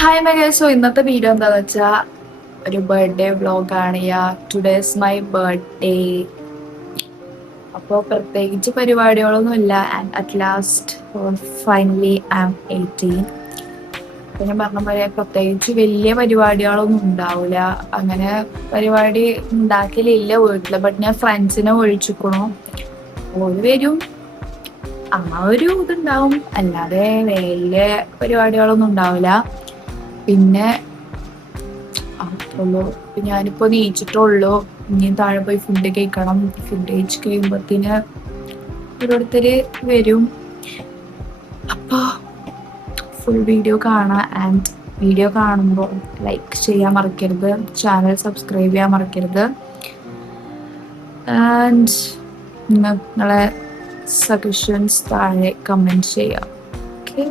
Hi മെഗേസോ, ഇന്നത്തെ video എന്താന്ന് വെച്ചാൽ ഒരു ബർത്ത്ഡേ വ്ളോഗാണ്. Today's my birthday. അപ്പോൾ പ്രത്യേകിച്ച് പരിപാടികളൊന്നുമില്ല. And at last finally I am 18. പിന്നെ പറഞ്ഞ പോലെ പ്രത്യേകിച്ച് വലിയ പരിപാടികളൊന്നും ഉണ്ടാവില്ല. അങ്ങനെ പരിപാടി ഉണ്ടാക്കലില്ല വീട്ടിൽ. ബട്ട് ഞാൻ ഫ്രണ്ട്സിനെ വിളിച്ചിക്കണു, ഓര് വരും, ആ ഒരു ഇതുണ്ടാവും. അല്ലാതെ വലിയ പരിപാടികളൊന്നും ഉണ്ടാവില്ല. പിന്നെ അത്രയുള്ളൂ. ഞാനിപ്പോ നീച്ചിട്ടുള്ളൂ. ഇനി താഴെ പോയി ഫുഡ് കഴിക്കണം. ഫുഡ് കഴിച്ച് കഴിയുമ്പോഴത്തേന് ഓരോരുത്തര് വരും. അപ്പോൾ ഫുൾ വീഡിയോ കാണാം. ആൻഡ് വീഡിയോ കാണുമ്പോൾ ലൈക്ക് ചെയ്യാൻ മറക്കരുത്, ചാനൽ സബ്സ്ക്രൈബ് ചെയ്യാൻ മറക്കരുത്. ആൻഡ് നിങ്ങളെ സജഷൻസ് താഴെ കമൻറ്റ് ചെയ്യാം. ഓക്കെ.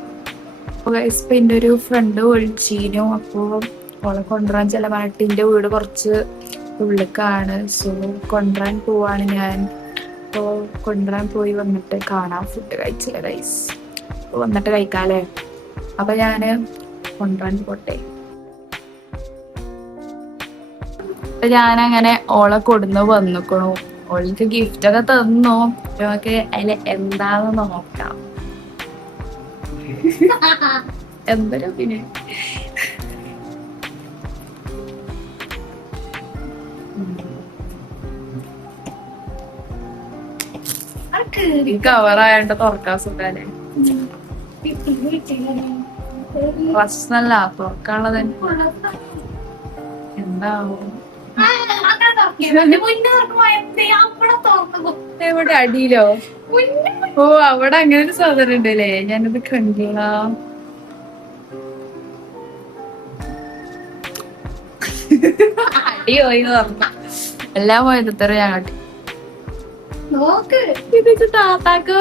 ഇപ്പൊ എൻ്റെ ഒരു ഫ്രണ്ട് വിളിച്ചിരുന്നു. അപ്പോൾ അവളെ കൊണ്ടുവരാൻ ചിലവായിട്ട് എൻ്റെ വീട് കുറച്ച് ഉള്ളിലേക്കാണ്. സോ കൊണ്ടുവരാൻ പോവാണ് ഞാൻ. അപ്പോൾ കൊണ്ടുവരാൻ പോയി വന്നിട്ട് കാണാം. ഫുഡ് കഴിച്ചില്ല ഗൈസ്, വന്നിട്ട് കഴിക്കാല്ലേ. അപ്പൊ ഞാന് കൊണ്ടുവരാൻ പോട്ടെ. അപ്പൊ ഞാനങ്ങനെ ഓളെ കൊടുന്ന് വന്നിക്കണു. ഓൾക്ക് ഗിഫ്റ്റ് ഒക്കെ തന്നു. നമുക്ക് അതിൽ എന്താന്ന് നോക്കാം. എന്തൊരു പിന്നെ കവറായോണ്ട് തുറക്കാൻ സുഖല്ലേ. പ്രശ്നല്ല, തുറക്കാനുള്ളത് എന്താവും. എവിടെ അടിയിലോ? ഓ, അവിടെ അങ്ങനെ ഒരു സാധനം ഉണ്ടല്ലേ, ഞാനത് കണ്ടില്ല. അടി പോയിന്ന് പറഞ്ഞ എല്ലാം പോയത് ഇത്ര ഞാൻ കാട്ടി. നോക്ക് ഇത് താത്താക്ക്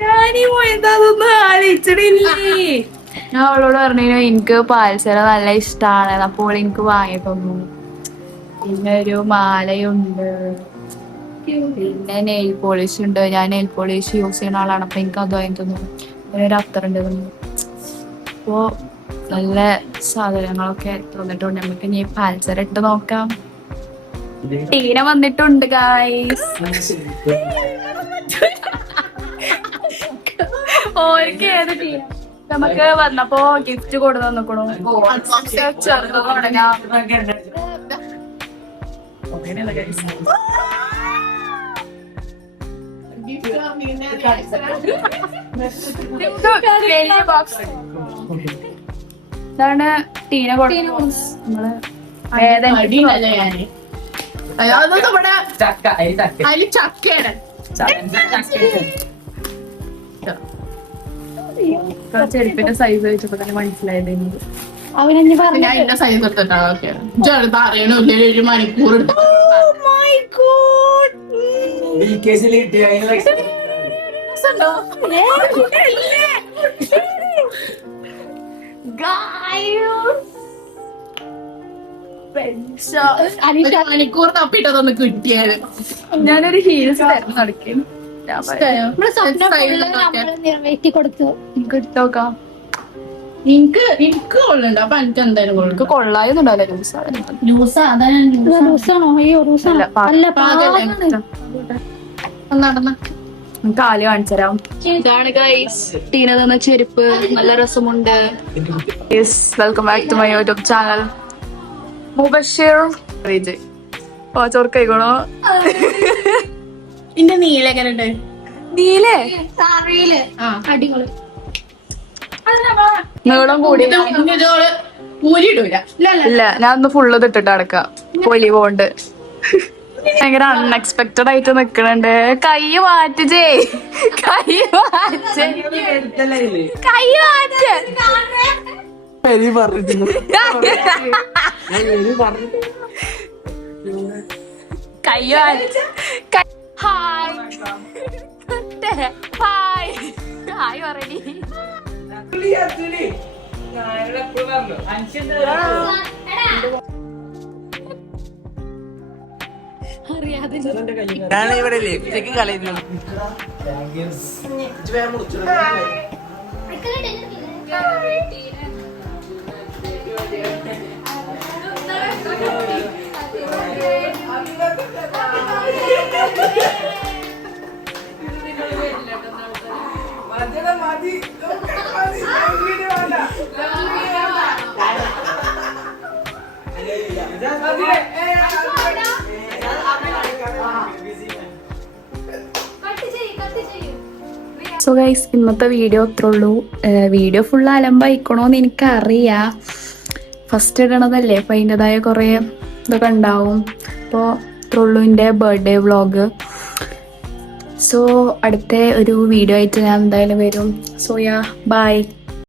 ഞാനീ ആലോചിച്ചിട്ടില്ലേ. ഞാൻ അവളോട് പറഞ്ഞു എനിക്ക് പാൽസര നല്ല ഇഷ്ടമാണ്, അപ്പോൾ എനിക്ക് വാങ്ങി തന്നു. പിന്നെ ഒരു മാലയുണ്ട്, പിന്നെ നെയിൽ പോളിഷ് ഉണ്ട്. ഞാൻ നെയിൽ പോളിഷ് യൂസ് ചെയ്യുന്ന ആളാണ്, അപ്പൊ എനിക്ക് അത് വാങ്ങി തന്നു. പിന്നെ ഒരു അത്തറുണ്ട്. അപ്പോ നല്ല സാധനങ്ങളൊക്കെ തന്നിട്ടുണ്ട്. നമുക്ക് ഇനി പാൽസര ഇട്ട് നോക്കാം. ടീന വന്നിട്ടുണ്ട് ഗായ്സ്. ഓർക്ക് ഏത് ടീന നമുക്ക് വന്നപ്പോ ഗിഫ്റ്റ് കൊടുത്തു തന്നിക്കണു. ചെറുത് തുടങ്ങാം. ഇതാണ് ടീന കൊടുക്കുന്നത്. നമ്മള് ചെരുപ്പിന്റെ സൈസ് വെച്ചപ്പോ തന്നെ മനസ്സിലായത് എനിക്ക്. അവനെന്നെ സൈസ് എടുത്തിട്ടാ അറിയണില്ല. ഒരു മണിക്കൂർ മണിക്കൂർ തപ്പിട്ടതൊന്ന് കിട്ടിയത്. ഞാനൊരു ഹീൽസ് തരുന്ന നടക്കുന്നു. നിറവേറ്റി കൊടുത്തു. കിട്ടോക്കാം. എനിക്ക് കൊള്ളുണ്ട്. അപ്പൊ എനിക്ക് എന്തായാലും എനിക്ക് കൊള്ളായൊന്നും ഉണ്ടാവില്ല. റൂസാണോ? അയ്യോ റൂസാണ്. അല്ല നടന്ന കാല് കാണിച്ചരാം. ഇതാണ് ഗൈസ് ടീന തന്ന ചെരുപ്പ്. നല്ല രസമുണ്ട്. Welcome back to my YouTube channel Mubashir. ചോർക്കൈക്കണോ? ഇന്റെ നീലെങ്ങനുണ്ട്? നീലേ അടിപൊളി. നീളം കൂടി ഊരിടൂല. ഇല്ല, ഞാൻ ഒന്ന് ഫുള്ള് ഇട്ടിട്ട് അടക്കാം. പൊലി പോണ്ട് ഭയങ്കര അൺഎക്സ്പെക്ടഡ് ആയിട്ട് നിക്കണുണ്ട്. കൈ മാറ്റേ, കൈ മാറ്റ, കൈ മാറ്റ. കൈ ഹായ് ഹായ് ഹായ് പറയടി. ഞാൻ ഇവിടെ ലിപ്സ്റ്റിക് കളയുന്നു. സോ ഗൈസ്, ഇന്നത്തെ വീഡിയോ അത്രേ ഉള്ളൂ. വീഡിയോ ഫുൾ അലമ്പായിക്കണോന്ന് എനിക്കറിയാം. ഫസ്റ്റ് ഇടണതല്ലേ, അപ്പം അതിൻ്റെതായ കുറേ ഇതൊക്കെ ഉണ്ടാവും. അപ്പോൾ അത്രേ ഉള്ളൂ എൻ്റെ ബർത്ത്ഡേ വ്ളോഗ്. സോ അടുത്ത ഒരു വീഡിയോ ആയിട്ട് ഞാൻ എന്തായാലും വരും. So yeah, by.